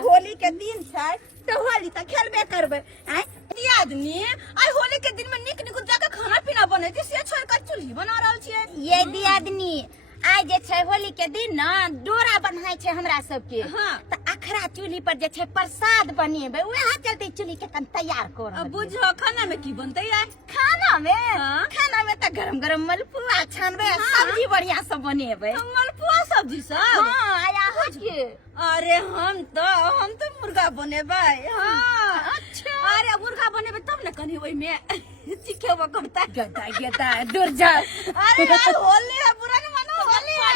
होली के दिन छै तो होली त खेलबे करबे। आदमी आई होली के दिन में निक निक जगह खाना पीना बने से छोड़ कर चूल्ही बना रहल छियै। ये दियादनी आई जे छै होली के दिन ना डोरा बन्हाई छै हमरा सबके। हाँ। त अखरा चूल्ही पर जे छै प्रसाद बनेबे उहे चलते चूल्ही के तन तैयार कर। अब बुझो खाना में की बनते है? खाना में हाँ। खाना में त गरम गरम मलपुआ छानबे। हाँ। सब्जी बढ़िया सब बनेबे। मलपुआ सब्जी सब? हां आया हो के। अरे हम तो मुर्गा बनेबे। हां अच्छा। अरे मुर्गा बनेबे तब न कनी ओइ में चिखेबो करता गदा दूर जा। अरे यार होली है बुरा न मानो होली है।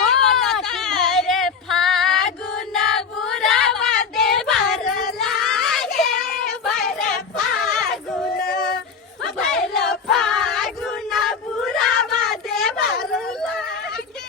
अरे फागुन बुरा बादे भर लागे भर फागुन भर फागुन बुरा बादे भर लागे।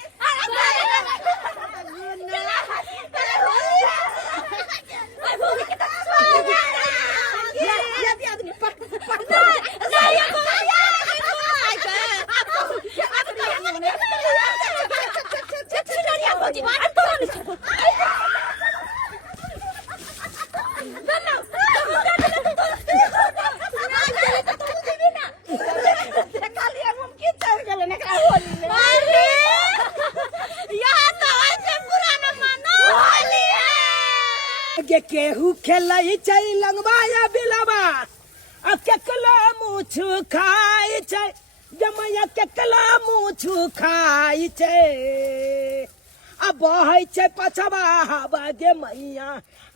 केहू खेलई छै लंगवाया बिलवा आ केकला मुछु खाई छै जमैया केकला मुछु खाई छै आ बहै छै पछवा हवा गे मैया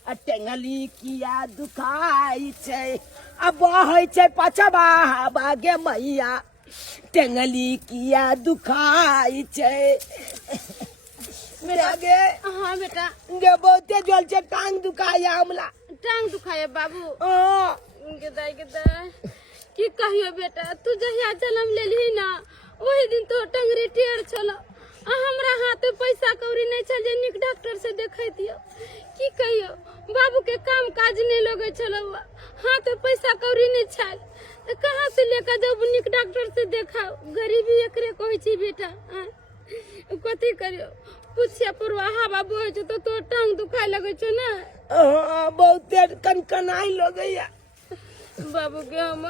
आ टेंगली किया दुखाई छै आ बहै छै पछवा हवा गे मैया टेंगली किया दुखाई छै। मेरा गे हाँ बेटा गे बहुते जल से टांग दुखाया हमला। टांग दुखाया बाबू? हाँ गदाई की कहियो बेटा तू जहिया जन्म लेली ना वही दिन तो टंगरी टेढ़ छल। हमरा हाथ पैसा कौड़ी नहीं छल जे निक डॉक्टर से देखैतियो। की कहियो बाबू के काम काज नहीं लगे छल। हाथ पैसा कौड़ी नहीं छल तो कहाँ से लेकर जब निक डॉक्टर से देखा। गरीबी एकरे कहै छी बेटा। कथी करियो पूछिया पुरवा हवा बहै छै तो टांग दुखाय लगे छै ना। हाँ बहुते कनकनाई लगैया बाबू के हम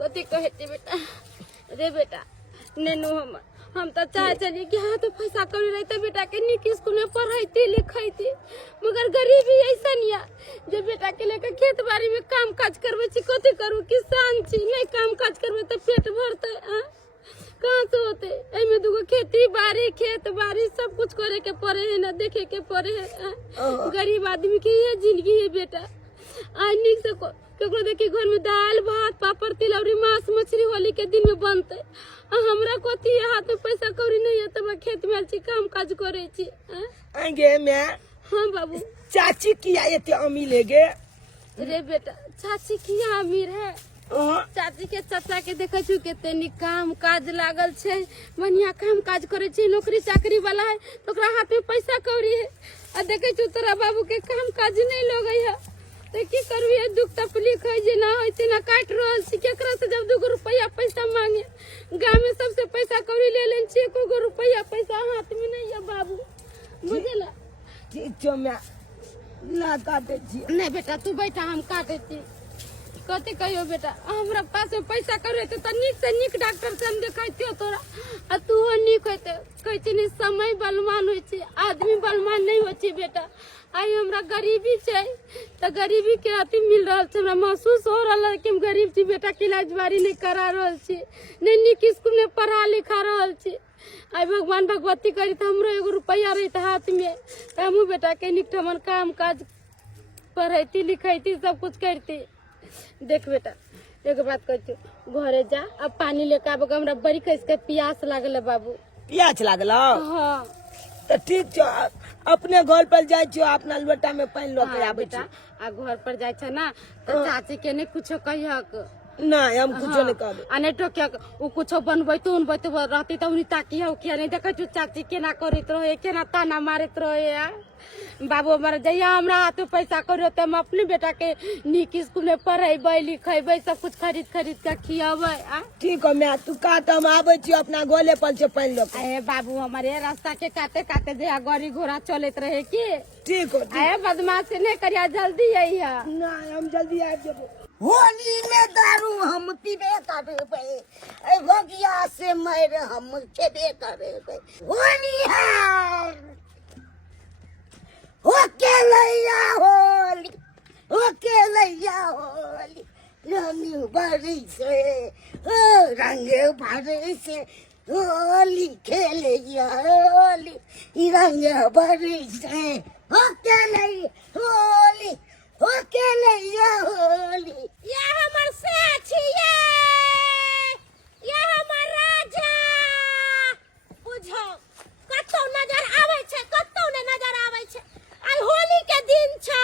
कथी कहै छी बेटा रे बेटा नेनू हम हम तो चाहे चलिए कि हाँ तो पैसा कौड़ी रहते बेटा के निक स्कूल में पढ़ाई लिखाई मगर गरीबी ऐसा नहीं जो बेटा के लेकर खेत बाड़ी में काम काज करवे कथी करू किसान छी नहीं काम काज करवे तो पेट भरते कहाँ से होते एमे दुगो खेती बाड़ी खेत बाड़ी सब कुछ करे के पड़े है ना देखे के पड़े है गरीब आदमी की ये जिंदगी है बेटा आज निक से केकरो देखी घर में दाल भात पापड़ तिलौरी मांस मछली होली के दिन में बनते हमरा कथी हाथ में पैसा कौड़ी नहीं है तब खेत में छी काम काज करे छी आगे मैं हाँ बाबू चाची किया ये ते अमीर लेगे रे बेटा चाची किया अमीर है चाची के चाचा के देखे छु केतनी काम काज लागल छे बढ़िया काम काज करे छे नौकरी चाकरी वाला है तो ओकरा हाथ में पैसा कौड़ी है आ देखे छु तोरा बाबू के काम काज नहीं लगई है तो की करबी दुख तकलीफ है जे ना होय ते ना काट रहल छी केकरा से जब 2 रुपया पैसा मांगे गांव में सबसे पैसा कौड़ी ले लेन छी 1 रुपया पैसा हाथ में नहीं है बाबू बुझला ठीक छो मैं ना काटे छी नहीं बेटा तू बैठा हम काटे छी कथी कहियो बेटा हमरा पास में पैसा करे तो निक से निक डॉक्टर से हम देखाइतियो तोरा आ तू निक होते कहै छी नहीं समय बलवान होय छै आदमी बलवान नहीं होय छै बेटा आई हमरा गरीबी छै तो गरीबी के अति मिल रहल छै हमरा महसूस हो रहल है कि हम गरीब छी बेटा के इलाज बारी नहीं करा रहल छी नहीं निक स्कूल में पढ़ा लिखा रहल छी आई भगवान भगवती करी तो हमरो 1 रुपया रहत हाथ में त हमहू बेटा के निक ठमन काम काज पढ़ैती लिखैती सब कुछ करती देख बेटा एक बात कहती घरे जा अब पानी लेके आब हमरा बड़ी कैसे प्यास लागल है बाबू प्यास लागल हाँ तो ठीक छो अपने घर पर जाय छो अपना लोटा में पानी लेके आबै छी आ घर पर जाय छ ना तो चाची के नहीं कुछो कहियक नहीं हम कुछो नहीं कहबे आ नहीं टोकिया वो कुछो बनबैतो उनबैतो रहती तो उन्हीं ताकि हो किया नहीं देखे छु चाची केना करैत रहे केना ताना मारैत रहे बाबू हमारा जहिया हमरा हाथ में पैसा करो तो हम अपने बेटा के निक स्कूल में पढ़ेबे लिखेबे सब कुछ खरीद के खियाबे ठीक है मैं तू काट हम आबै छी अपना गोले पर से पानी लेके अरे बाबू हमारे रास्ता के काटे काटे जहिया गाड़ी घोड़ा चलत रहे की ठीक हो अरे बदमाशी नहीं करिया जल्दी आइया नहीं हम जल्दी आ जेबो होली में दारू हम पीबे करबे भगिया से मर हम खेबे करबे होली है ओके लैया होली रंग भरी से रंग भरी से होली खेलैया होली रंग भरी से ओके लैया होली ये हमर साथी ये हमर राजा बुझो कतौ नजर आबै छै कतौ ने नजर आबै छै आई होली के दिन छै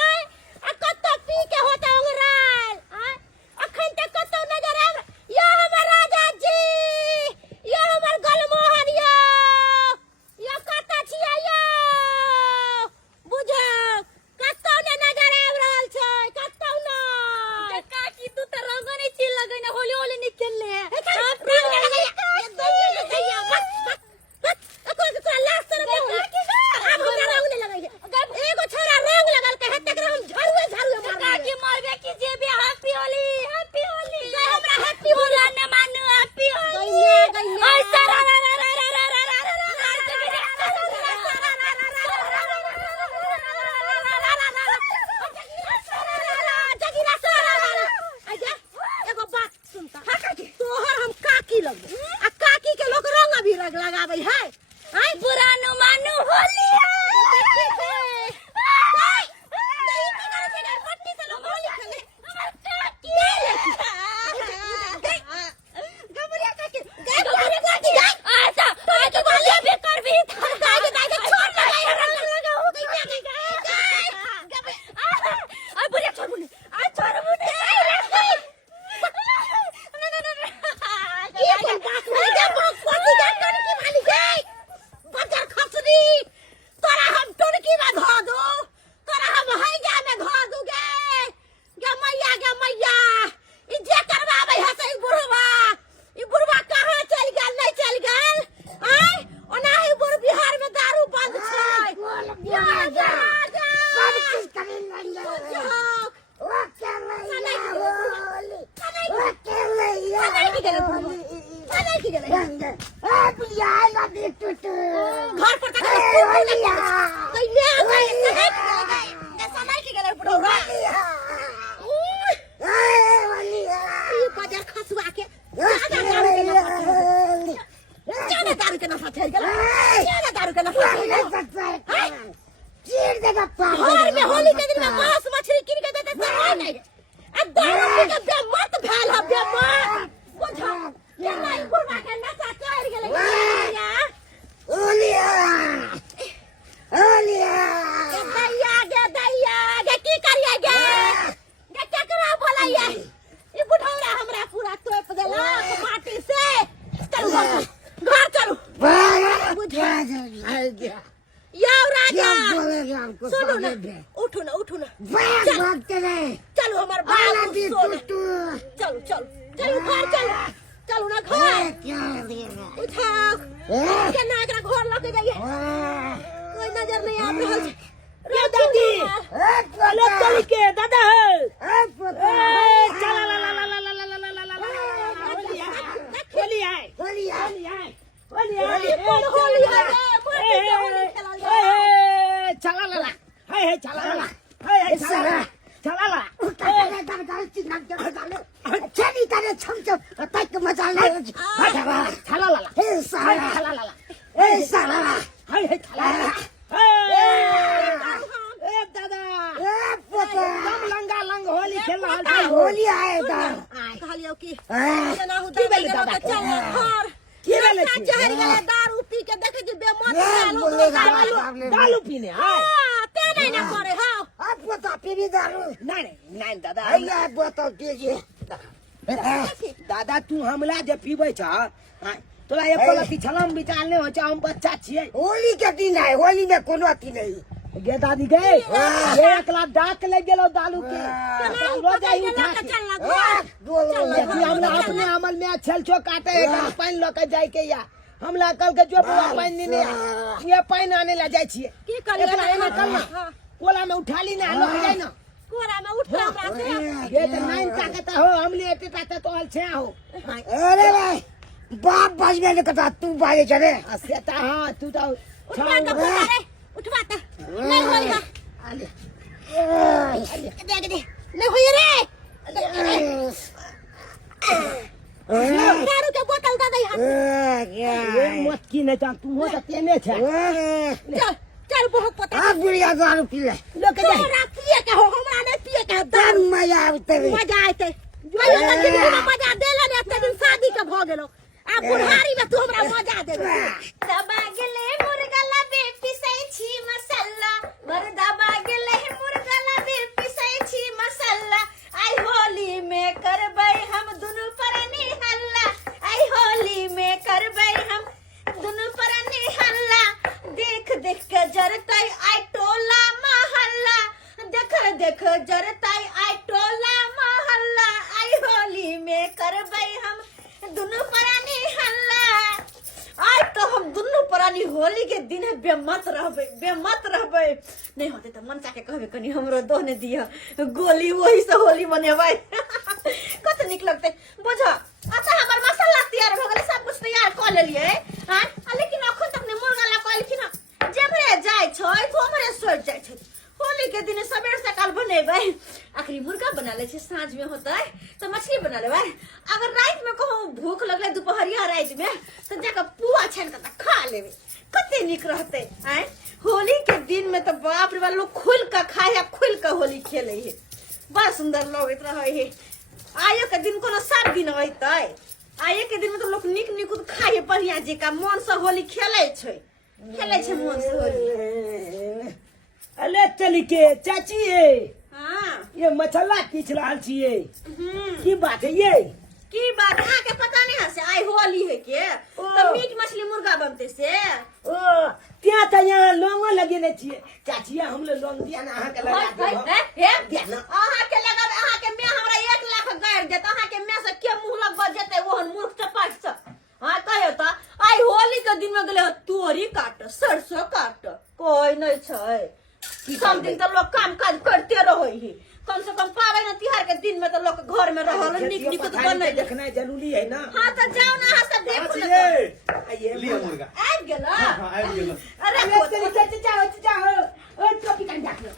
आई आ कतौ पी के होता ओंगराल आई अखन तक कतौ नजर आबै ये हमर राजा जी ये हमर गलमोहन ये कतौ छियै यो बुझो कतौ ने नजर आब रहल छै कतौ न काकी तू त रंग नहीं चिल लगै ना होली होली नहीं खेलले आप रंग नहीं लगै ये दो लगैया बस अको तो लास्ट में काकी अब हमरा रंग नहीं लगै एगो छोरा रंग लगल के हेते के हम झाड़ुए मार काकी मरबे की जेबे हैप्पी होली हमरा हैप्पी होली न मानू हैप्पी होली ऐसा काकी के लोग रंग भी लगावे है आई बुरा न मानू होली नहीं की गेले ए बुलिया ना देख तो घर पर तक बुलिया कइले ऐसा नहीं की गेले बुढ़ौरा ए बुलिया ई बाजार खसुआ के ज्यादा दारू के नशा चढ़ गेल ज्यादा दारू के नशा चढ़ गेल चीर देगा घर में होली के दिन में मांस मछली किन के देते समय नहीं अब दारू पी के बेमत भेल ह बेमत बुझा के नहीं बुढ़ा के नशा चढ़ गेल ओलिया ओलिया गे दैया गे की करिए गे केकरा बोलाइए ई बुढ़ौरा हमरा पूरा तोप देला माटी से चलो घर चलो बुझा यो राजा सुनो ना उठो ना चलो हमारे बाल चलो घर चलो ना घर उठाओ के ना एकरा घर लगे जाइए कोई नजर नहीं आ रहल छै रे दादी चलो चल के दादा चला ला ला ला ला ला ला ला ला होली है चला ला हे चला ला हे चला ला चली तारे छमछम तक मजा ले चला ला हे चला ला हे चला ला हे चला ला ए दादा ए पोता दम लंगा लंग होली खेल रहा है होली आएगा कहलियो की जना हो दादा चल घर की बेले चहर गेले दारू पी के देखे जे बेमत दारू पीने हां ते नहीं ना करे हां अब पोता पीबी दारू नहीं दादा भैया बोतल दीजिए दादा तू हमला जे पीबै छ तोरा एक गलती छलम विचारने हो छ हम बच्चा छियै होली के दिन है होली में कोनो अथी नहीं गे दादी गे ये एक लाख डाक ले गेलो दारू के रोज ही उठा के यदि हमला अपने अमल में छल छो काटे एक पानी ल के जाय के या हमला कल के जो पानी नहीं ये पानी आने ला जाय छियै की करे एना कल ना कोला में उठा ली ना लो जाय ना कोरा में उठ हमरा से ये तो नाइन ताकत हो हमले एते ताकत तो छे हो अरे भाई बाप बाजने ने कथा तू बाजे चले सेता हां तू तो उठवा ता नहीं होई हा दे नहीं होई रे दारू के बोतल दे दे ये मत की नहीं जान तू हो तो तेने छे चल बहुत पता आ बुढ़िया दारू पी ले लो के तोरा पिए के हो हमरा नहीं पिए के दम मजा आते मजा आते मजा देला ने एते दिन शादी के भ गेलो आ बुढ़ारी में तू हमरा मजा दे दबा गेले मुर्गला बे पिसै छी मसाला बर दबा गेले मुर्गला बे पिसै छी मसाला आई होली में करबै हम दुनु परनी हल्ला आई होली में करबै हम दुनु परनी हल्ला देख देख के जरतै आई टोला मोहल्ला देख जरतै आई टोला मोहल्ला आई होली में करबै हम दुनु परानी हल्ला आज तो हम दुनु परानी होली के दिन बेमत रहबे नहीं होते तो मनसा के कहबे कनी हमरो दोने दिया गोली वही से होली बनेबै कत निक लगते बुझा अच्छा हमर मसाला तैयार भ गेलै सब कुछ तैयार क लेलिए हां लेकिन अखन तक ने मुर्गा ला कहल कि ना जेबरे जाय छै तो हमरे सोच जाय छै होली के दिन सवेर सकाल बनेबै आखिरी मुर्गा बना ले साँझ में होता है तो मछली बना लेबै अगर रात में कहूँ भूख लगले दोपहरिया रात में तो जाकर पुआ छान के खा लेबै कते निक रहते आय होली के दिन में तो बाप रे बाप लोग खुल के खाए है खुल के होली खेले है बड़ा सुंदर लगत रहे है आयो के दिन कोनो सब दिन होतै आयो के दिन में तो लोग निक खाए बढ़िया जेका मन से होली खेले छै मन से होली अले चली के चाची ये हां ये मछला पीछ रहल छिए की बात है ये की बात अहाँ के पता नहीं है से आई होली है के तो मीट मछली मुर्गा बनते से ओ क्या त यहाँ लोंगो लगेने छिए चाची हम लोग लोंग दिया ना अहाँ के लगा दे हे दिया ना अहाँ के लगा अहाँ के मैं हमरा 1 लाख गाड़ देत अहाँ के मैं से के मुंह लग बजेते ओहन मूर्ख चपाट से हां कहियो त आई होली के दिन में गेले तोरी काट सरसों काट कोई नहीं छै सब दिन तो लोग काम काज करते रहो ही कम से कम पावे ना तिहार के दिन में तो लोग घर में रहल निक निक तो बन देखना जरूरी है ना। हां तो जाओ ना हां सब देखो ना ये लिया मुर्गा। आ गेला हां आ गेलो। अरे जाओ ओ टोपी कान डाक लो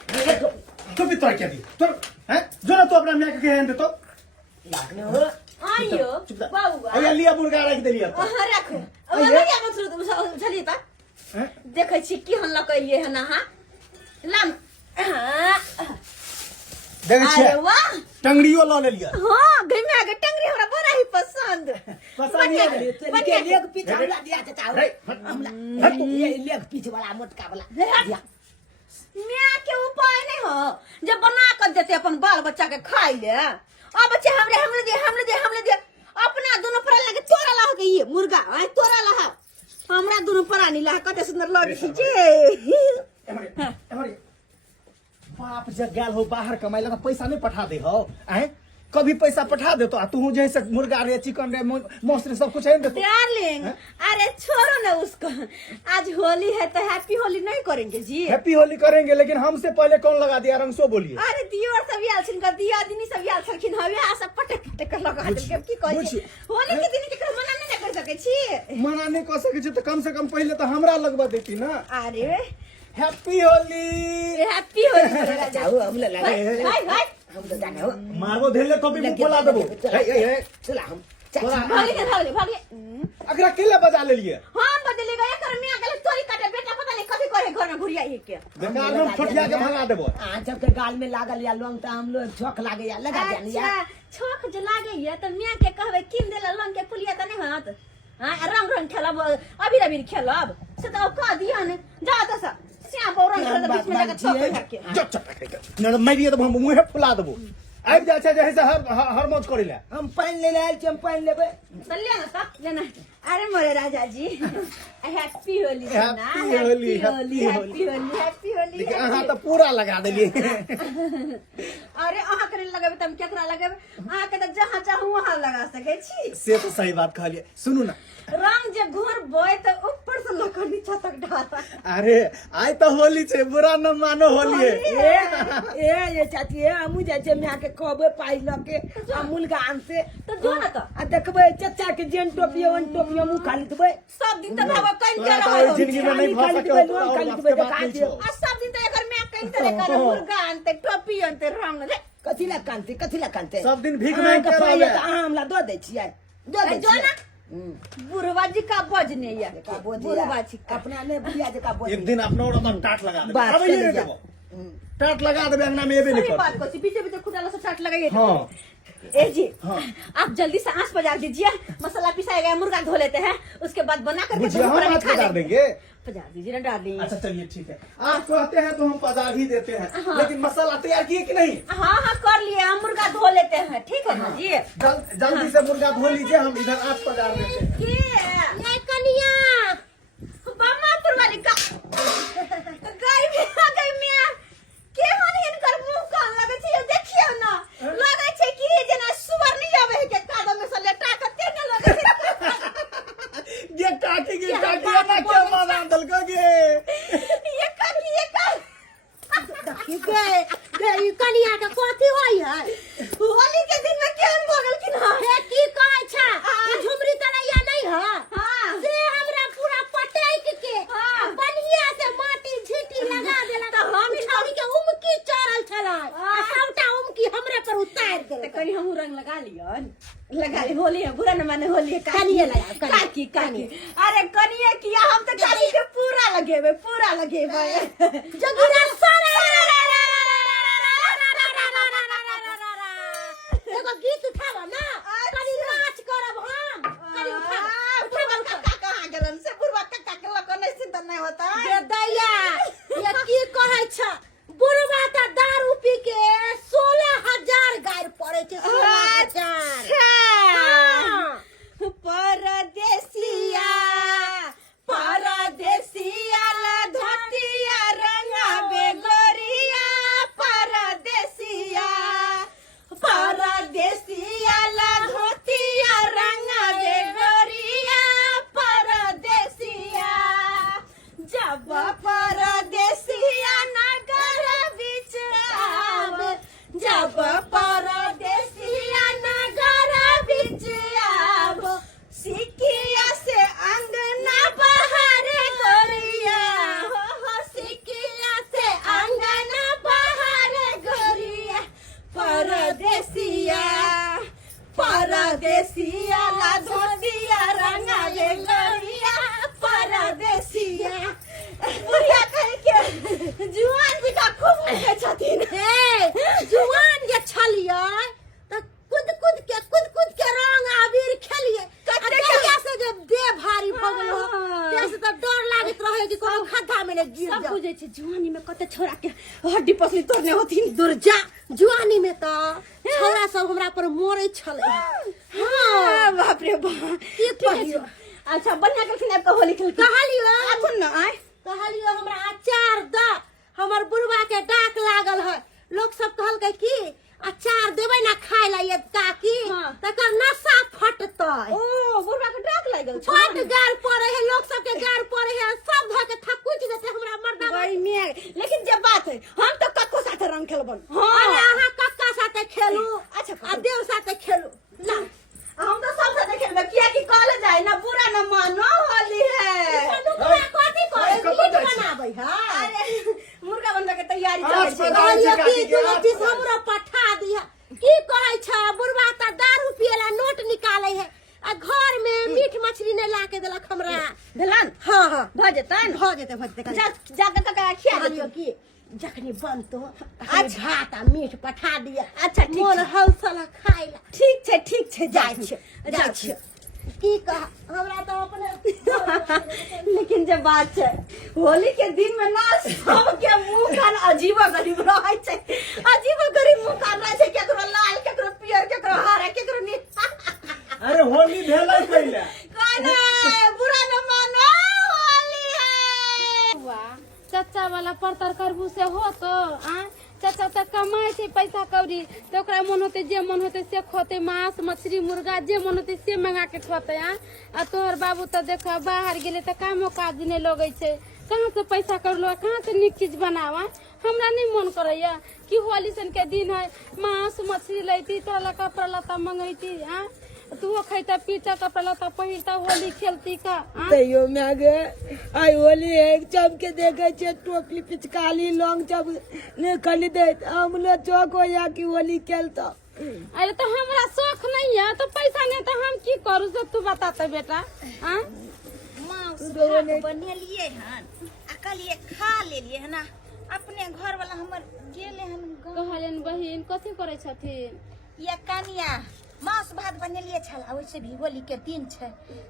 तो भी तोड़ क्या दी तो हैं जो ना तो अपना मैं के हैंड तो लागने हो आइयो बाबू अरे लिया मुर्गा रख दे लिया हां रखो अब लगे मत चलिए ता देखै छी की हल्ला कइले है ना हां लाम देखे छे अरे वाह टंगड़ियो ला ले लिया। हां गइमे आगे टंगरी हमरा बड़ा ही पसंद पसंद नहीं है चल के लेग पीछे हमरा दिया चाचा हमला ये लेग पीछे वाला मोटका वाला दिया मैं के उपाय नहीं हो जब बना कर देते अपन बाल बच्चा के खाई ले अब बच्चे हमरे दे अपना दोनों पर लगे तोरा ला के ये मुर्गा है तोरा ला हमरा दोनों प्राणी ला कते सुंदर लगे छी जे बाप जब गैल हो बाहर कमाई लगा पैसा नहीं पठा दे हो हैं कभी पैसा पठा दे तो तू जैसे मुर्गा रे चिकन रे मौस रे सब कुछ है दे डार्लिंग अरे छोड़ो ना उसको आज होली है तो हैप्पी होली नहीं करेंगे जी हैप्पी होली करेंगे लेकिन हमसे पहले कौन लगा दिया रंग सो बोलिए। अरे दियोर सब यालसिन कर दिया दिनी सब यालसिन हवे आ सब पटक पटक लगा दे की कहै छी होली के दिन केकरो मना नहीं कर सके छी मना नहीं कर सके छी तो कम से कम पहले तो हमरा लगवा देती ना। अरे हैप्पी होली जाओ हमला लगे हाय हम तो जाने हो मारबो धेले तो भी मुंह खोला देबो। चला हम भागे अगर अकेले बजा ले लिए हम बदले गए कर में अगले तोरी काटे बेटा पता नहीं कभी करे घर में घुरिया ये के बेकार में फटिया के भगा देबो। जब के गाल में लागल या लोंग त हम लोग छक लागे या लगा जानी या छोक जो लागे ये तो मैं के कहबे किन देला लंग के पुलिया त नहीं हाथ हां रंग खेलब अभी खेलब से तो का दिया ने जा तो सा श्याम पौरन के बीच में लगा छोक के चप न मैं तो मुंह फुला देबो आबि जा छै जैसे हर मौज करै ले हम पानी ले आयल छी हम पानी लेबे चलिए ना सा लेना अरे मोरे राजा जी हैप्पी होली ना हैप्पी होली लेकिन अहाँ तो पूरा लगा देलिए। अरे अहाँ करे लगाबे त हम केकरा लगाबे अहाँ के त जहां चाहू वहां लगा सके छी से तो सही बात कहलिए। सुनू ना रंग जे घोर बोए तो ऊपर से लगा नीचा तक डाला अरे आज तो होली छे बुरा न मानो होली ये चाची ए हमू जा जे मैं के कहबे पाई लके अमूल गान से तो जो ना तो आ देखबे चाचा के जेन टोपी वन टोपी हम खाली देबे सब दिन तो बाबा कहीं के तो रहो जिंदगी में नहीं भा सके तो और बात के बात नहीं छो। आ सब दिन तो एकर मैं कहीं तरह कर मुर्गा आनते टोपी आनते रंग दे कथी ला कांते सब दिन भीख नहीं नहीं के पाई करबे त हमला दो दे छियै दो दे जो ना बुढ़वा जी का बजने या बुढ़वा जी का अपना ने बुढ़िया जे का बोल एक दिन अपना और अपन टाट लगा देबे। बात अब ये कर देबो टाट लगा देबे अंगना में एबे नहीं सही बात कर। को पीछे पीछे खुदाला से छाट लगाइए हां ए जी आप जल्दी से आंच बजा दीजिए मसाला पिसाया गया मुर्गा धो लेते हैं उसके बाद बना करके बुझिए हम हाथ बजा देंगे। बजा दीजिए ना डार्लिंग अच्छा चलिए ठीक है आप कहते हैं तो हम पजार ही देते हैं लेकिन मसाला तैयार किए कि नहीं। हाँ कर लिए हम मुर्गा धो लेते हैं ठीक है ना जी जल्दी से मुर्गा धो लीजिए हम इधर आँच पजार देते हैं। ये कनिया बामापुर वाली का गई में के मन हिनकर मुंह कान लगे छै देखियो ना लगे छै कि जेना सुअर नहीं आवे है के कादो में से लेटा के तेने लगे छै ये काटी ना क्या माना दल गे ये का देखी गए कनिया के कथी होई है होली के दिन में केहन भगल कि ना हे की कहै छै ई झुमरी तनैया नहीं है हां से हमरा पूरा पटैक के बनिया से माटी झीटी लगा देला तो हम छौरी के उमकी चढ़ल छलै आ सबटा उमकी हमरे पर उतार तो देलक। कनी हम रंग लगा लियन लगा ली होली है बुरा न माने होली है कनिए लगा, काकी अरे कनिए किया हम तो काकी के पूरा लगेबे जगीरा सारे एगो गीत उठावा ना कनी नाच करब हम कनी उठावा काका कहां गेलन से बुढ़वा काका के लको नहीं सिद्ध नहीं होता जे दैया ये की कहै छ बुढ़वा त दारू पी के 16,000 गायर पड़े छै 16,000 परदेसिया ला धोतिया रंगा बेग परदेसिया ला धोतिया रंगावे गोरिया परदेसिया बुढ़िया कह के जुआन जी का खूब उठे छथिन। जुआन के छलिए तो कूद के रंग आबिर खेलिए से जब देह भारी भ गेल हो कैसे तो डर लागत रहे कि कोनो खड्डा में न गिर सब जाओ। बुझे छे जुआनी में कते छोरा के हड्डी पसली तोड़ने होथिन। दुर्जा जुआनी में तो छौरा सब हमरा पर मोरे छले। हां बाप रे बाप की कहियो। अच्छा बढ़िया के खिने तो होली खेल कहलियो आथुन न आय कहलियो हमरा अचार द हमर बुढ़वा के डाक लागल है। लोग सब कहल के की अचार देबै ना खाय ला ये काकी तकर नशा फटतै। ओ बुढ़वा के डाक लागल छ फट गार पड़े है लोग सब के गार पड़े है सब ध के थकुच देते हमरा मर्दा भाई में। लेकिन जे बात है हम तो कक्को साथे रंग खेलबन। अरे अहाँ कक्का साथे खेलू अच्छा आ देव साथे खेलू ना हम तो सब साथे खेलबे किया कि कहले जाए ना बुरा ना मानो होली है। कथी करे कतऽ मीट जाइ छी? बनाबै है। अरे मुर्गा बनबे के तैयारी आज चलै छै। बना- कहलियो काकी की के तू हाथ नोटिस पर। हमरा पठा दिया की कहै छ बुढ़वा त दारू पियला नोट निकालै है आ घर में मीट मछली ने लाके देलक हमरा। भेलन हां हां भ जेतन भ जेते जा जाके तक खिया कहलियो दियो। की जखनी बनतो अच्छा। आज भात आ मीट पठा दिया। अच्छा, ठीक मोन छै। हौसला खाइला ठीक छै जाय छै जाइ छियै। की कह हमरा तो अपने लेकिन जब बात छै होली के दिन में ना सबके मुंह कान अजीब गरीब रहे छै। अजीब गरीब मुंह कान रहे छै केकरो लाल केकरो पियर केकरो हरा केकरो नी अरे होली भेलै कइले काने बुरा न मानो होली है। वाह चाचा वाला परतर करबू से हो तो चाचा तो कमाए छै पैसा कौड़ी तो ओकरा मन होते जे मन होते से खोते मांस मछली मुर्गा जे मन होते से मंगा के खोते आ तोहर बाबू तो देख बाहर गेले तो कामो काज नहीं लगे छै। कहाँ से पैसा कर लो कहाँ से नीक चीज बनावा हमरा नहीं मन करैया कि होली सन के दिन है मांस मछली लैती तोरा कपड़ा लत्ता मंगैती तू खैता पीता कपड़ा लत्ता पहिरता होली खेलती का तैयो मागे आई होली एक चमके देखे छे टोपी पिचकारी लॉन्ग चम ने खरीदे हमले चौक हो या कि होली खेलता। अरे तो हमरा शौक नहीं है तो पैसा नहीं तो हम की करू से तू बताते बेटा। बनेलिए हन अकलिए खा लेलिए है ना अपने घर वाला हमर गेले हन कहलन बहिन कथी करे छथिन ये कनिया मांस भात बनेलिए छला वैसे भी होली के दिन छै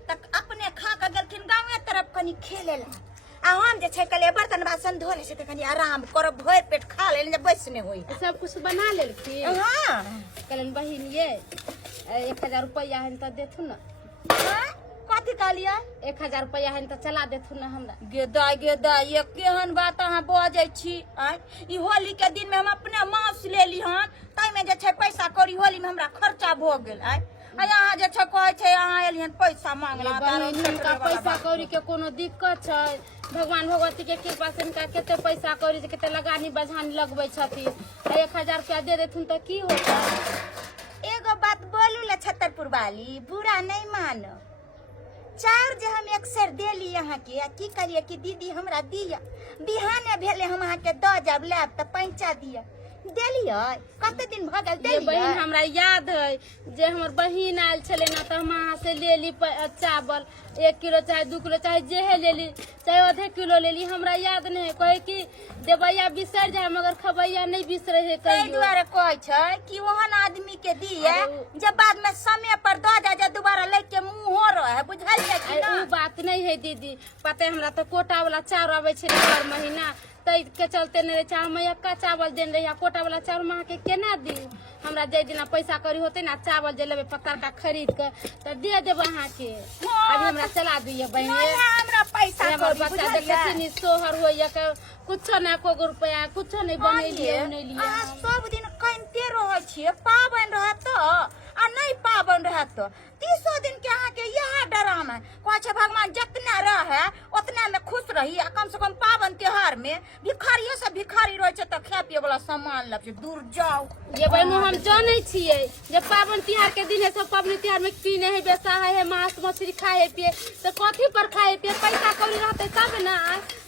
तक अपने खा के गेलखिन गांवे तरफ कनी खेले ला आ हम जे छै कले बर्तन बासन धो ले छै त कनी आराम करब भर पेट खा ले जे बस ने होई। सब कुछ बना लेलखिन हां कहलन बहिन ये 1000 रुपया हन तो देथु ना कथी कहलिए 1000 रुपया हन तो चला देथु ना हमरा गे दाई ये केहन बात अहाँ बजै छी आय ई होली के दिन में हम अपने मांस लेली हन तै में जे छै पैसा कौड़ी होली में हमरा खर्चा भ गेल आय अहाँ जे छै कहै छै अहाँ एलियन पैसा मांगला बहिन हुनका पैसा कौड़ी के कोनो दिक्कत छै भगवान भगवती के कृपा से हुनका केते पैसा कौड़ी केते लगानी बझानी लगबै छथिन 1000 रुपया दे देथुन तो की होता। एगो बात बोलू ले छतरपुर वाली बुरा नहीं मानो चार जे हम एक सेर देली यहाँ के की करिए कि दीदी हमरा दिया बिहाने भेले हम अहाँ के द जब लेब त पैंचा दिया देलिए कते दिन भ गेल ये बहिन देलिए हमरा याद है जे हमर बहिन आयल छले ना तो हम अहाँ से ले ली चावल 1 किलो चाहे 2 किलो चाहे जे है ले ली चाहे आधे किलो ले ली हमरा याद नहीं है कहे कि देवैया बिसर जाए मगर खबैया नहीं बिसरे है तै कहियो। दुआरे कहै छै कि ओहन आदमी के दिए जब बाद में समय पर द जा दोबारा ले के मुंह रहे बुझल छै कि ना। उ बात नहीं है दीदी पता है हमरा तो कोटा वाला चावल आवे छै हर महीना तै के चलते नहीं रहे हम एक्का चावल देन रही कोटा वाला चावल में के केना दी हमरा जे दिन पैसा करी होते ना चावल जे लेबे पत्ता का खरीद के तो दे देब अहाँ के अभी हमरा चला दिए बहिन हमरा पैसा हमर कौड़ी बच्चा बुझल देख छै। लेकिन सोहर होइया के कुछो ना एको रुपया कुछो नहीं बनेलिए उनेलिए अहाँ सब दिन कनिते रहै छियै पाबनि रहत आ नहीं पाबनि रहत 30 दिन के अहाँ के यह डरामा कहै छै भगवान जितना रहे उतना में खुश रही आ कम से कम पाबनि त्योहार में भिखारियों से भिखारी रह छै त खाय पिए वाला सामान लब छै दूर जाओ ये बहनों हम जाने छिए जे पावन तिहार के दिन है सब पावन तिहार में किने है बेसा है मांस मछली खाए है पिए तो कथी पर खाए पिए पैसा कौड़ी रहते तब ना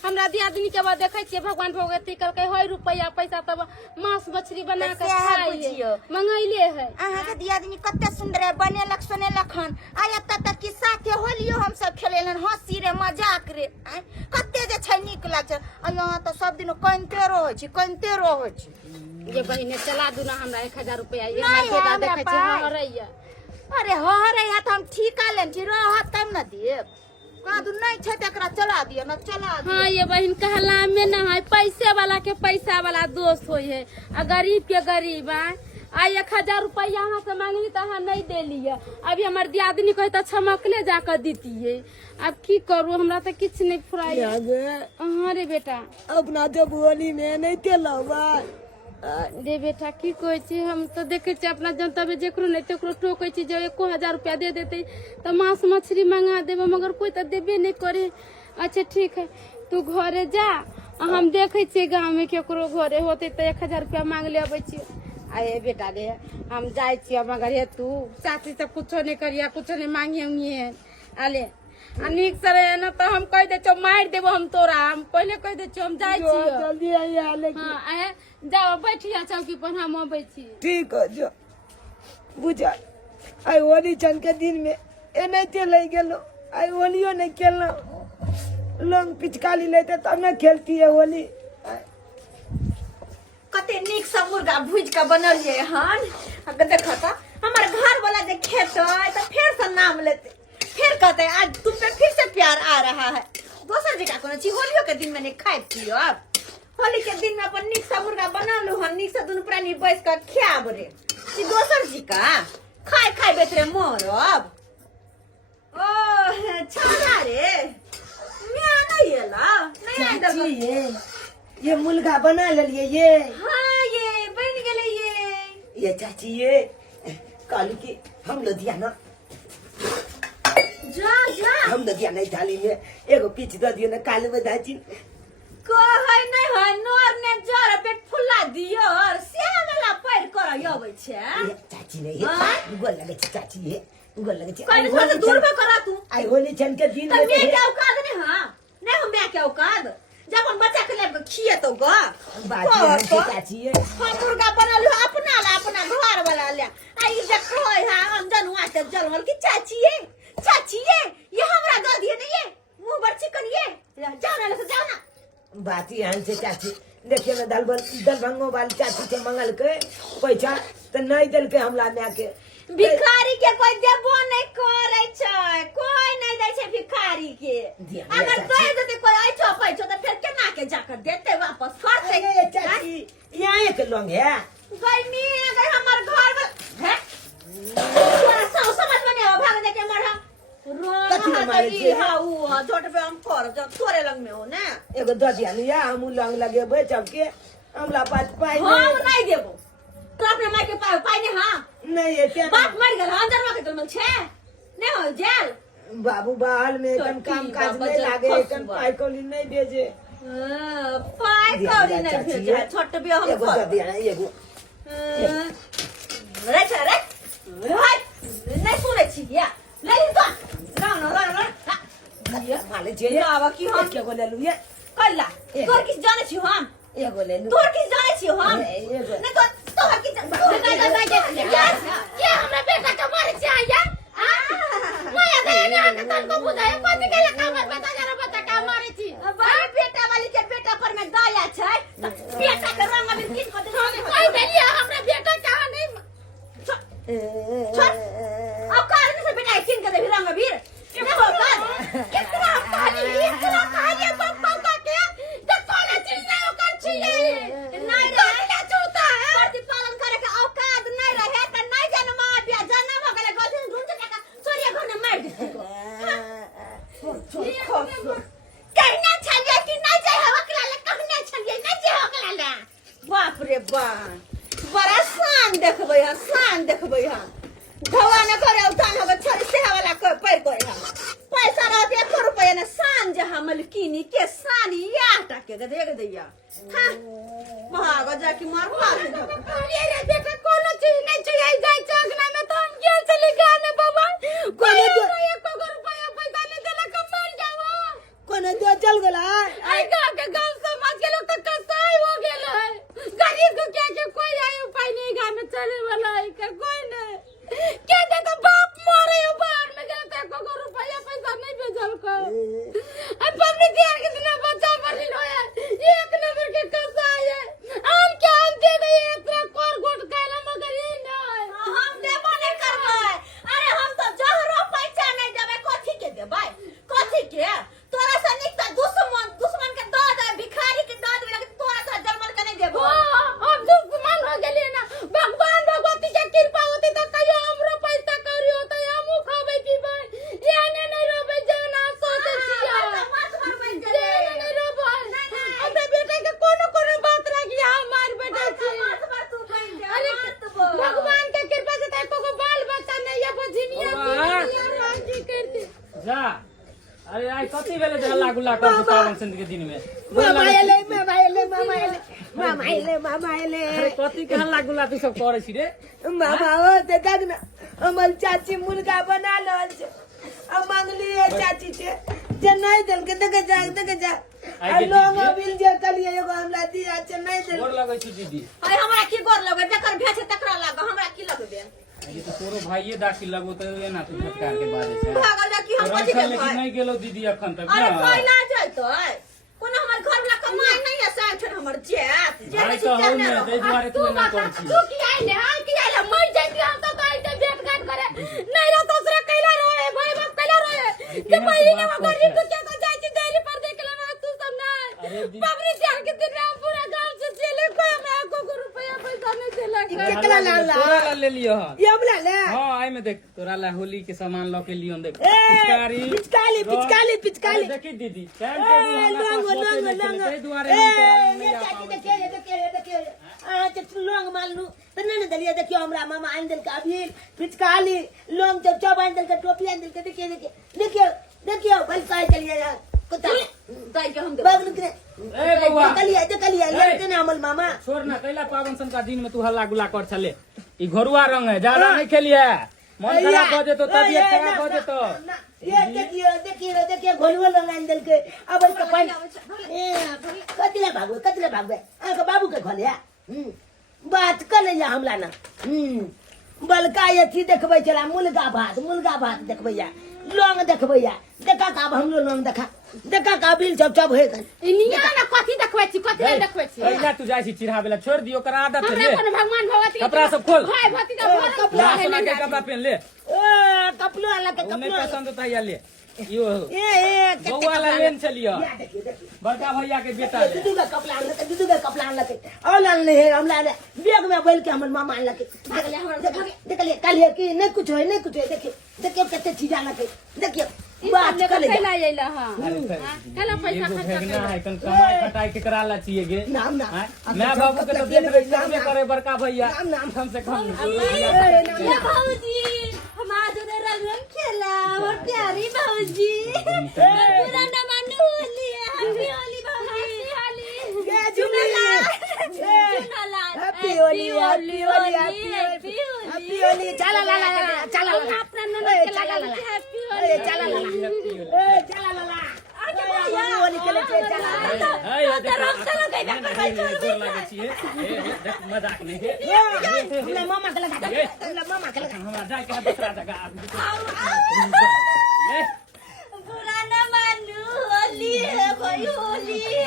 हमरा दियादनी के बाद देखे छिए भगवान भगवती कहलकै होय रुपया पैसा तब मांस मछली बना के खाइए मंगैले है अहाँ के दियादनी कते सुंदर है बनेलक सुनेलक हन आय तत किस्सा के होलियो हम सब खेलेलन हंसी रे मजाक रे कते जे छै नीक लाग छै यहाँ तो सब दिन कनते रहै छी ये बहिने चला दू ना हमरा 1000 रुपया ये नहीं, बेटा हमरा देखे छी पास। हरैया अरे हरैया त हम ठीका लेन छी रहत तब न देब कादू नहीं छै तकरा चला दियो न चला दियो हाँ ये बहन कहला में ना है पैसे वाला के पैसा वाला दोस्त होय है आ गरीब के गरीब है आ 1000 रुपया यहाँ से मांगली तो अहाँ नहीं देली है अभी हमार दियादनी कहे तो छमकले जाकर दीती है अब की करू हमरा तो किछ नहीं फुराई हाँ रे बेटा अपना जब होली में नहीं तेलवा रे बेटा की कहै छी हम तो देखे छी अपना जनता में जेकरो नहीं तेकरो टोकै छी जे 1000 रुपया दे देते तो मांस मछली मंगा देबे मगर कोई तो देबे नहीं करे अच्छा ठीक है तू घरे जा हम देखे छी गांव में केकरो घरे होते तो 1000 रुपया मांग ले आबै छी आए बेटा रे हम जाय छी मगर हे तू चाची से कुछो नहीं करिया कुछो नहीं मांगिए आले अनिक सरे न तो हम कह दे छो मार देबो हम तोरा हम पहले कह दे छो हम जाय छी जल्दी आइए आले हां आए जाओ बैठिया चौकी पर हम आबै छी ठीक है जो बुझा आई होली चन के दिन में ए नहीं चले गेलो आई होलियो नहीं खेलना लोग पिचकारी लेते तब ना खेलती है होली कते नीक सा मुर्गा भूज के बनल है हन अगर देखा था हमारे घर वाला जे खेतै तो फिर से नाम लेते फिर कहते आज तुम पे फिर से प्यार आ रहा है दोसर जगह कोनो चीज होलियो के दिन में नहीं खाए पियो अब होली के दिन में अपन नीक सा मुर्गा बना लो हन नीक से दुनु प्राणी बैठ के खाब रे कि दोसर जी का खाए खाए बेच रे मोरब ओ छाना रे मैं नहीं एला नहीं आई दल ये मुर्गा बना ले लिए ये हाँ ये बन गेले ये चाची ये काली की हम लुधियाना जा जा हम लुधियाना थाली में एगो पीछ दे दियो ना काले में दाची कहै नहीं है नोर ने जर पेट फुला दियो और श्यामला पैर कर आबै छै चाची नहीं है गोल लगे चाची ये गोल लगे कहीं से दूर में करा तू आई होली चन के दिन तो मैं क्या औकात नहीं हां नहीं हम मैं क्या औकात जब हम बच्चा के ले खिए तो गा बात चाची ये हम मुर्गा बना लो अपना ला अपना घर वाला ले आई जे कहै हां हम जनुआ से जलवल की चाची ये हमरा दे दिए नहीं है मुंह पर चिकन ये जाओ ना जाओ ना बात यहाँ से चाची देखिए ना दलभंगो वाली चाची से मंगल के पैसा तो नहीं दिल के हमला में आके भिखारी के कोई देबो नहीं करे छै कोई नहीं दै छै भिखारी के अगर कह देते कोई ऐठो पैठो तो फिर केना के जाकर देते वापस करते अरे चाची यहाँ के लोग है गर्मी अगर हमार घर में है तोरा समझ में नहीं भाग दे के मरा कथी में मारे रोना छै? हां वो छोटे पे हम कर जब तोरे लंग में हो ना एगो ददिया लिया हम लंग लगे बैठब के हमला पास पाई हम नहीं देबो तो अपने मार के पाई नहीं हां नहीं है क्या बाप मर गेल अंदर में के तुम छे नहीं हो जेल बाबू बाहर में कन काम काज नहीं लागे कन पाई कोली नहीं भेजे पाई कौड़ी नहीं भेजे छोटे भी हम एगो ददिया एगो रे रे नहीं सुने छी या ले तो ना माले जे आवा की हम के ले लू ये कल्ला तोर किस जाने छी हम एगो ले लू तोर किस जाने छी हम एगो नहीं तो हर किस क्या हमरा बेटा का मारे छी या मैं गया ना तन को बुझाए पति के काम बता जरा बता का मारे छी भाई बेटा वाली के बेटा पर में दया छै बेटा के रंग में किन को दे कोई देलिए हमरा बेटा का नहीं अब कारण से बेटा किन के दे रंग वीर क्या होगा कितना कहानी पप्पा का के तो कौन चीज नहीं होकर छिए नहीं रहे चूता है प्रतिपालन करे के औकात नहीं रहे त नहीं जन्मा बिया जन्म हो गेले गधे ढूंढ के का सूर्य घर में मार दे कहना छलिए कि नहीं जाय हवकला ले कहना छलिए नहीं जाय हवकला ले बाप रे बाप बड़ा शान देखबै हां भगवान करे उठान होगा छोरी से वाला को पैर कोई हम पैसा रहते 1 रुपया ने शान जे हम मलकिनी के शान या टके के देख दैया हां लगा जाके मार मार अरे रे बेटा कोनो चीज नहीं चाहिए जाए चगना में तो हम गेल चले गांव में बाबा कोनो दो एक रुपया पैसा नहीं देला कब मर जावा कोनो दो चल गेला आई गांव समाज के लोग तो कसाई हो गेल है गरीब को क्या कोई आए उपाय नहीं गांव में चले वाला है का कोई नहीं क्या दे तो बाप मारे हो बाहर में गए तो को रुपया पैसा नहीं भेजल को अब पब्लिक यार कितना बच्चा मरली हो है एक नंबर के कसाई है हम क्या हम दे दे इतना कोर गोट काला मगर ये नहीं हम देबो नहीं करबै अरे हम तो जहरो पैसा नहीं देबै कथि के देबै कथि के तोरा से निक त दुश्मन के दऽ दे भिखारी के दऽ देबै लेकिन तोरा से जन्मल के नहीं देबो अब दुश्मन हो गेलिए ना भगवान भगवती के कृपा होती तो कहियो हमरो पैसा कौड़ी होता हमहू खाबै पीबै याने नहीं रोबै जाना सोचे छियै मत मरबै जाने नहीं रोबै हमरा बेटा के कोनो बात लागी हमार बेटा छी मत मर तू बन जा अरे मत बोल भगवान के कृपा से तो को बाल बच्चा नहीं है बझिनिया की करते जा अरे आई कति बेले जे हल्ला गुल्ला कर पावन चंद के दिन में मामा एले अरे कति के हल्ला गुल्ला तू सब करे छी रे मामा हो ते देख ना हमर चाची मुर्गा बना रहल छै अब मांगली है चाची से नहीं दिल के देख जा आ लोग बिल जे कलिए एगो हमरा दिया छै नहीं दिल गोर लगै छी दीदी अरे हमरा की गोर लगै जकर भेछ तकरा लाग हमरा की लगबे ये तो तोरो भाइये दाखिल लगो त ए ना तू फटकार के बाजे छै भागल जा कि हम कथि लेकिन के नहीं गेलो दीदी अखन तक अरे कोई ना जइतै कोनो हमर घर वाला कमाई नहीं है साथ छोड़ हमर जेत भाई तो हो ने दे दुआरे तू ना कर छी तू की आइले मर जाती हम तो आइते भेंट घाट करे नहीं रो दूसरा कैला रोए भाई बाप कैला रोए के महीने में गरीब को क्या तो जाई छी दिल्ली पर देखला ना तू सब ना अरे दी बाबरी जान के दिन हम पूरा गांव से चले को मैं को रुपया पैसा नहीं देला केकला लाल तोरा ला ले लियो हां ये हमला ले हां आई में देख तोरा ला होली के सामान ल के लियो देख पिचकारी अरे देखी दीदी टाइम टेबल हमरा दे दुआरे लोंग मालू तो नहीं दलिया देखियो हमरा मामा आन दिल का अभी पिचकारी लोंग जब चौब आन दिल का टोपी आन दिल का देखियो भाई काय चलिए यार कुत्ता दाई के हम दे बाग निकले ए बउआ देखलिए लेके ना अमल मामा छोड़ ना कैला पावन सन का दिन में तू हल्ला गुल्ला कर चले ई घरुआ रंग है ज्यादा नहीं खेलिए मन खराब हो जेतो तबियत खराब हो जेतो ये देखिए घोलुआ लगान दिल के अब इसका पानी कतिले भागवे आका बाबू के घोले बात कर ले हमला ना बलका ये थी देखबै चला मुर्गा भात देखबै या लोंग देखबै या देखा का हमरो लोंग देखा का बिल चप होय गन इनिया ना कथि देखबै छी कथि नहीं देखबै छी कैला तू जाय छी चिढ़ावेला छोड़ दियो कर आदत है हमरा कोनो भगवान भगवती कपड़ा सब खोल भाई भती का कपड़ा सोना के कपड़ा पहन ले कपड़ा वाला के उन्हें कपड़ा पसंद होता है ले यो ए बउआ ला लेन चलियो देखिए बड़का भैया के बेटा ले दूधू का कपड़ा आनलके और आनले है हमला ने बैग में बोल के हमर मामा आनलके देखलिए कालिए कि नहीं कुछ है देखियो कते चीज आनलके देखियो बात कर ले कैला आइला हां कैला पैसा खर्च है कन कमाई खटाई के कराला चाहिए गे नाम मैं बाबू के तो देख रही करे बड़का भैया कम से कम भाऊजी हमारा जो रंग खेला और प्यारी भाऊजी पूरा ना मानू होली हैप्पी होली भाऊजी ये जुमला हैप्पी होली चला अपना ननद के लगा हैप्पी होली चला होली के लिए चला मजाक नहीं हमला मामा के लगा हमरा जाए के दूसरा जगह पूरा ना मानू होली है भाई होली है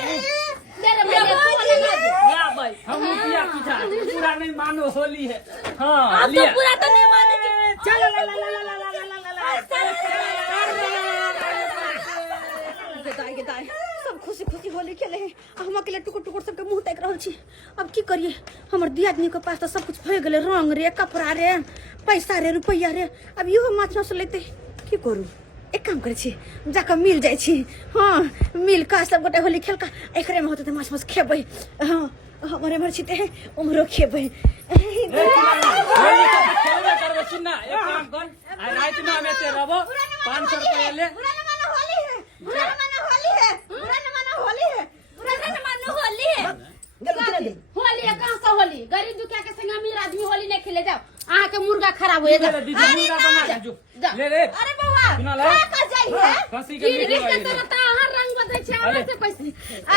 हम रुपया पीछा पूरा नहीं मानो होली है हाँ तो पूरा तो नहीं माने दाई सब खुशी खुशी होली खेले हैं हम अकेले टुकुर सबके मुंह ताक रहल छी अब की करिए हमर दियादनी के पास तो सब कुछ भए गेले रंग रे कपड़ा रे पैसा रे रुपया रे अब इहो माछ से लेते की करू एक काम करे छी जाके मिल जाय छी हां मिल का सब गोटे होली खेल का एकरे में होते त माछ खेबै हां हमारे मर छिते हैं उमरो खेबै खेलबे करबो चिन्ना एक काम कर आ रात में हमें ते रहबो 500 रुपया ले पूरा ना मानो होली है पूरा ना मानो होली है पूरा ना मानो होली है पूरा ना मानो होली है होली कहां से होली गरीब दुखिया के संग अमीर आदमी होली नहीं खेले जाओ आहा के मुर्गा खराब हो जा दीदी मुर्गा बना दे जो ले ले अरे बउआ सुना ले का जाइए खस्सी के मीट के तरह हर रंग बदले छे हमरा से पैसे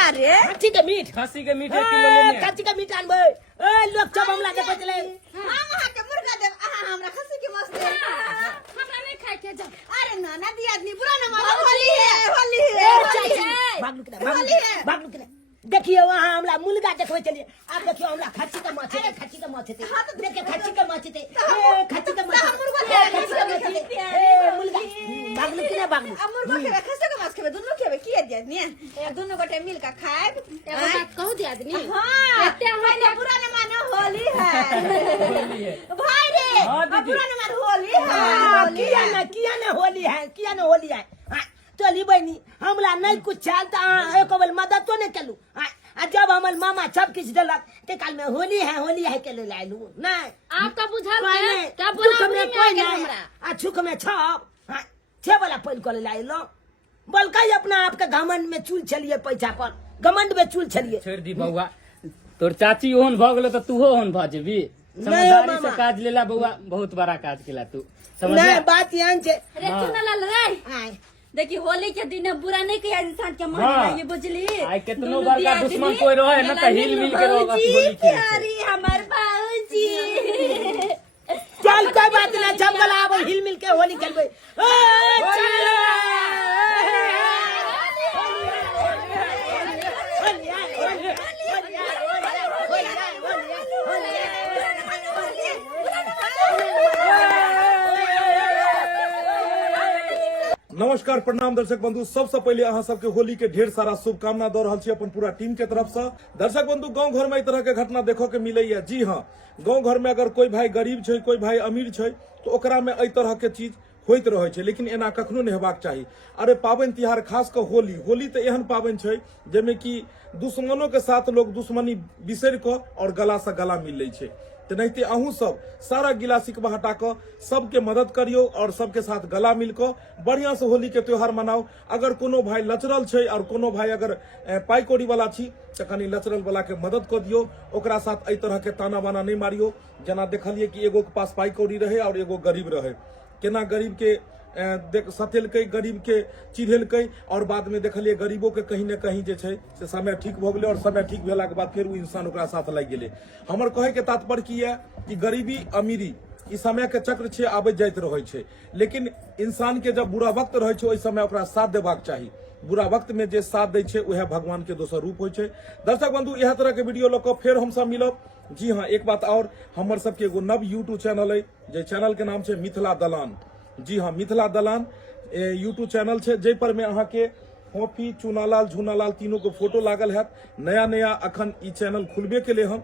अरे खच्ची के मीट खस्सी के मीट 1 किलो लेने खच्ची के मीट आनबे ए लोग सब हमला देखो चले हम वहां के मुर्गा देव हमरा खस्सी के मस्त है हमरा नहीं खाए के जा अरे नाना दी आदमी बुरा न मानो होली है भाग निकले देखिए वहाँ हमला मुर्गा देखो चलिए आप देखिए हमला खच्ची का माछ है खच्ची का माछ है देखिए खच्ची का माछ है खच्ची का माछ मुर्गा भाग निकले अब मुर्गा खेबे खस्सी के माछ खेबे दोनों खेबे किए दिया ने दोनों गोटे मिल के खाएब एगो बात कहू दे आदमी हां एते होली बुरा न मानो होली है भाई रे बुरा न मानो होली है किया ना होली है चली बहनी हमला नहीं कुछ चलता एक बल मदद तो नहीं कलू जब हमर मामा सब किछ देलक ते काल में होली है के ले लाइलू नहीं आपका बुझल नहीं क्या बोला दुख में नहीं कोई आके नहीं हमरा आ छुक में छे वाला पैन कर लाइलो बलका अपना आपके घमंड में चूल छलिए पैसा पर घमंड में चूल छलिए छोड़ दी बउआ तोर चाची ओहन भ गेलो त तू ओहन भ जेबी समझदारी से काज लेला बउआ बहुत बड़ा काज केला तू समझ नहीं बात यहाँ से रे सुनल रे देखी होली के दिन बुरा नहीं किया इंसान के मन में ये बुझली आई केतनो बड़का दुश्मन कोई रहे ना त हिल मिल के रोगा होली खेले अरे हमर बाऊजी चल कोई बात ना जब गला अब हिल मिल के होली खेलबे नमस्कार प्रणाम दर्शक बंधु सबसे पहले अहाँ सबके होली के ढेर सारा शुभकामना दे रहल छी अपन पूरा टीम के तरफ से। दर्शक बंधु गांव घर में इस तरह के घटना देखो के मिले है। जी हाँ, गांव घर में अगर कोई भाई गरीब छै कोई भाई अमीर छै तो ओकरा में एहि तरह के चीज होइत रहे छै, लेकिन एना कखनो नहीं हेबाक चाही। अरे पाबनि तिहार खास कर होली तो एहन पाबनि छै जेमे कि दुश्मनों के साथ लोग दुश्मनी बिसरि क और गला से गला मिल लै छै। तेनाहिते अहूँ सब सारा गिला शिकवा हटा कर सबके मदद करियो और सबके साथ गला मिलकर बढ़िया से होली के त्योहार मनाओ। अगर कोनो भाई लचरल छै और कोनो भाई अगर पाई कौड़ी वाला छी तो कनी लचरल वाला के मदद कर दियो, ओकरा साथ एहि तरह के ताना बाना नहीं मारियो। जना देखलिए कि एगो के पास पाई कौड़ी रहे और एगो गरीब रहे, केना गरीब के सतेलकै गरीब के चिढ़ेलकै और बाद में देखलिए गरीबों के कहीं न कहीं जे छै से समय ठीक भ गेलै और समय ठीक भेला के बाद फिर वो इंसान ओकरा साथ लागि गेलै। हमर कहे के तात्पर्य की है कि गरीबी अमीरी ई समय के चक्र छै, आबैत जाइत रहै छै, लेकिन इंसान के जब बुरा वक्त रहै छै ओहि समय ओकरा साथ देबाक चाही। बुरा वक्त में जे साथ दै छै वह भगवान के दोसर रूप होइ छै। दर्शक बंधु इएह तरह के वीडियो लऽ कऽ फेर हमसब मिलब। जी हाँ, एक बात और, हमर सबके एगो नव यूट्यूब चैनल है जे चैनल के नाम छै मिथिला दलान। जी हाँ, मिथिला दलान यूट्यूब चैनल छै जै पर में अहाँ के होफी चुनालाल झुनालाल तीनों के फोटो लागल है। नया अखन ई चैनल खुलबे के लिए हम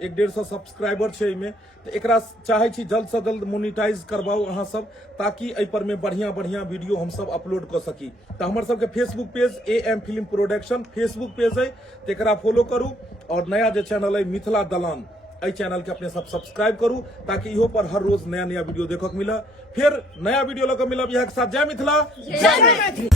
150 सब्सक्राइबर छै में, तो एकरा चाहे छी जल्द से जल्द मोनिटाइज करवाओ अहाँ सब, ताकि एहि पर में बढ़िया वीडियो हम सब अपलोड कर सकी। तो हमर सबके Facebook page AM film production Facebook page है, तो एकरा फॉलो करू और नया जो चैनल है मिथिला दलान एहि चैनल के अपने सब सब्सक्राइब करू ताकि इहो पर हर रोज नया वीडियो देखो के मिला। फिर नया वीडियो लगा मिलब यहाँ के साथ। जय मिथिला, जय मैथिली।